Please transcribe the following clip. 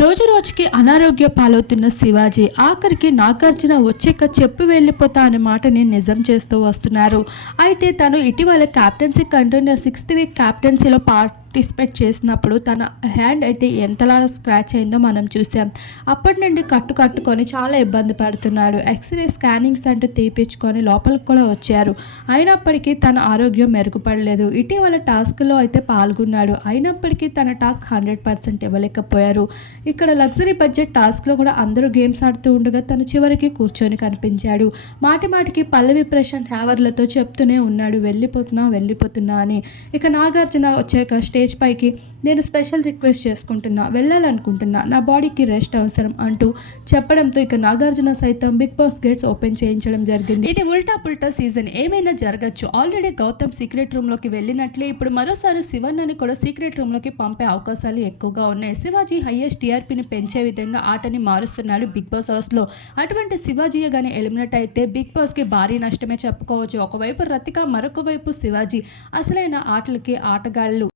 రోజు రోజుకి అనారోగ్య పాలవుతున్న శివాజీ ఆఖరికి నాగార్జున వచ్చాక చెప్పి వెళ్ళిపోతా అనే మాటని నిజం చేస్తూ వస్తున్నారు. అయితే తను ఇటీవల క్యాప్టెన్సీ కంటైనర్ సిక్స్త్ వీక్ క్యాప్టెన్సీలో పార్టిసిపేట్ చేసినప్పుడు తన హ్యాండ్ అయితే ఎంతలా స్క్రాచ్ అయిందో మనం చూసాం. అప్పటి నుండి కట్టు కట్టుకొని చాలా ఇబ్బంది పడుతున్నారు. ఎక్స్రే స్కానింగ్స్ అంటూ తీపించుకొని లోపలికి కూడా వచ్చారు. అయినప్పటికీ తన ఆరోగ్యం మెరుగుపడలేదు. ఇటీవల టాస్క్లో అయితే పాల్గొన్నాడు. అయినప్పటికీ తన టాస్క్ హండ్రెడ్ పర్సెంట్ ఇవ్వలేకపోయారు. ఇక్కడ లగ్జరీ బడ్జెట్ టాస్క్లో కూడా అందరూ గేమ్స్ ఆడుతూ ఉండగా తను చివరికి కూర్చొని కనిపించాడు. మాటి మాటికి పల్లవి ప్రశాంత్ హ్యావర్లతో చెప్తూనే ఉన్నాడు. వెళ్ళిపోతున్నా వెళ్ళిపోతున్నా అని. ఇక నాగార్జున వచ్చాక స్టేజ్ పైకి నేను స్పెషల్ రిక్వెస్ట్ చేసుకుంటున్నా వెళ్ళాలనుకుంటున్నా నా బాడీకి రెస్ట్ అవసరం అంటూ చెప్పడంతో ఇక నాగార్జున సైతం బిగ్ బాస్ గేట్స్ ఓపెన్ చేయించడం జరిగింది. ఇది ఉల్టా పుల్టా సీజన్ ఏమైనా జరగచ్చు. ఆల్రెడీ గౌతమ్ సీక్రెట్ రూమ్లోకి వెళ్ళినట్లే ఇప్పుడు మరోసారి శివన్నని కూడా సీక్రెట్ రూమ్లోకి పంపే అవకాశాలు ఎక్కువగా ఉన్నాయి. శివాజీ హైయెస్ట్ టీఆర్పీని పెంచే విధంగా ఆటని మారుస్తున్నాడు బిగ్ బాస్ హౌస్లో. అటువంటి శివాజీ గానీ ఎలిమినేట్ అయితే బిగ్ బాస్కి భారీ నష్టమే చెప్పుకోవచ్చు. ఒకవైపు రతిక మరొక వైపు శివాజీ. అసలైన ఆటలకి ఆటగాళ్ళు